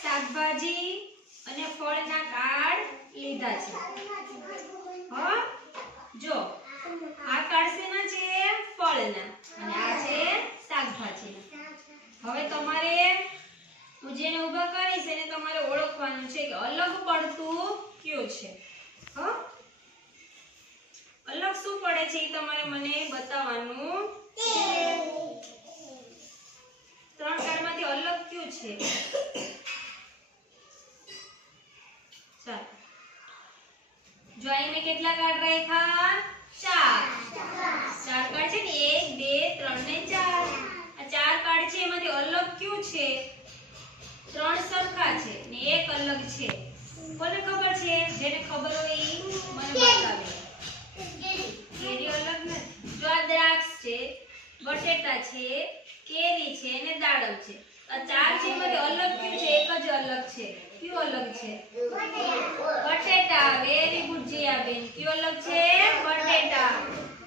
શાકભાજી અને ફળના કાર્ડ લીધા છે. હ, જો, આ કાર્ડ શેના છે ફળના અને આ છે શાકભાજી હવે તમારે હું જેને ઊભા કરીશ એને તમારે ઓળખવાનું છે કે અલગ પડતું કયું છે. હ, અલગ શું પડે છે એ તમારે મને બતાવવાનું ત્રણ કાર્ડમાંથી અલગ કયું છે ચાલો જો અહીં મેં કેટલા કાર્ડ રાખ્યા ચાર. ચાર. કાર્ડ છે ને એક બે ત્રણ ને ચાર. આ ચાર કાર્ડ છે એમાંથી અલગ કયું છે? ત્રણ સરખા છે ને એક અલગ છે. કોને ખબર છે? જેને ખબર હોય એ મને બતાવે. કેરી અલગ નથી. જો આ દ્રાક્ષ છે બટેટા છે કેરી છે ને દાડમ છે. આ ચાર છે એમાંથી અલગ કયું છે? એક જ અલગ છે. કયું અલગ છે? બટેટા વેરી ગુડ જીયાબેન. કયો અલગ છે? બટેટા.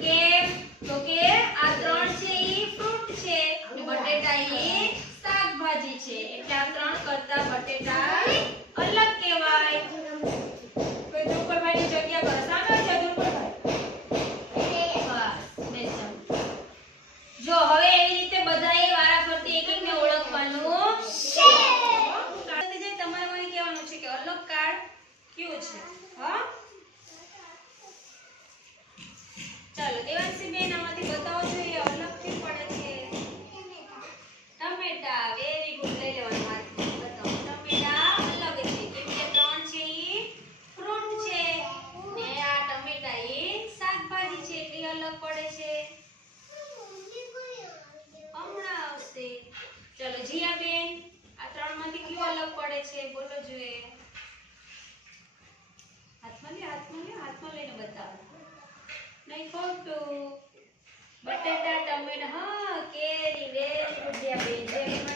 કેમ? તો કે આ ત્રણ છે ઈ ફ્રૂટ છે. બટેટા ઈ શાકભાજી છે. એટલે આ ત્રણ કરતા બટેટા અલગ કહેવાય. કોઈ ધ્રુપદભાઈની જગ્યા પર. છે જો, હવે એવી રીતે બધાએ વારાફરતી એક એકને ઓળખવાનું છે કાર્ડ જે તમારે મને કહેવાનું છે કે અલગ કાર્ડ કયું છે હા ચાલો દેવાંશી બેન આમાંથી બતાવો છો એ અલગ કેમ પડે છે ટમેટા વેરી ગુડ લઈ લેવાનું હાથમાં બતાવો ટમેટા અલગ છે કેમ કે ત્રણ છે ઈ ફ્રૂટ છે ને આ ટમેટા એ શાકભાજી છે એટલે અલગ પડે છે હમણાં આવશે ચલો જીયા બેન આ ત્રણમાંથી કયું અલગ પડે છે બોલો જોઈએ હાથમાં હાથમાં લઈને બતાવો. નહીં ખોટું. બટેટા ટમેટા હા કેરી વેરી ગુડિયા બેન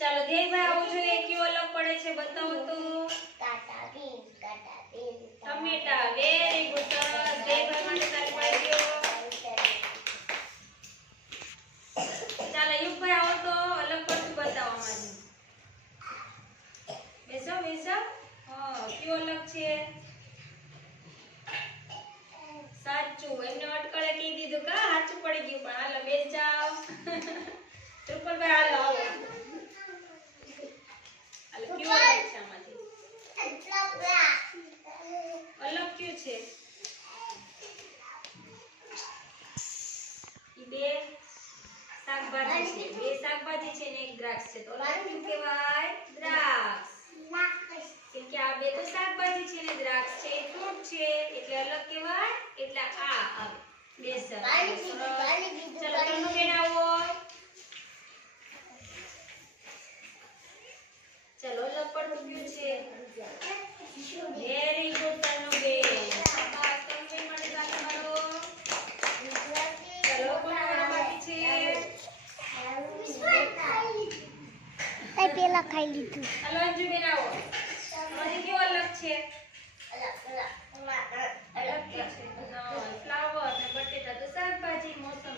ચાલો દેવભાઈ આવું જોઈએ કયો અલગ પડે છે બતાવો તો. ટમેટા વેરી ગુડ સરસ. દેવભાઈ માટે તારી પાડી ગયો ચાલો યુગભાઈ આવો તો અલગ પડતું બતાવો મને બેસો બેસો. હા કયો અલગ છે? સાચું એમને અટકળે કહી દીધું કા સાચું પડી ગયું પણ હાલો બેસ જાઓ ત્રિપલભાઈ હાલો આવો હાલો કયું અલગ છે આમાંથી અલગ કયું છે ઈ બે શાકભાજી છે બે શાકભાજી છે ને એક દ્રાક્ષ છે તો અલગ કયું કહેવાય? દ્રાક્ષ. કેમ કે આ બે તો શાકભાજી છે ને દ્રાક્ષ છે એ ફ્રૂટ છે એટલે અલગ કહેવાય એટલે આ આવે. બે સરસ. ચલો તમને બેન આવો ચલો અલગ પડતું કયું છે વેરી ગુડ તન્નુ બેન શાબાશ, તન્નુ બેન માટે તાળી મારો ચલો કોના વાળા બાકી છે પેલા ખાઈ લીધું. હાલો અંજુબેન આવો. આમાંથી કયું અલગ છે? અલગ કે છે? ફ્લાવર ને બટેટા તો શાકભાજી મોસંબી.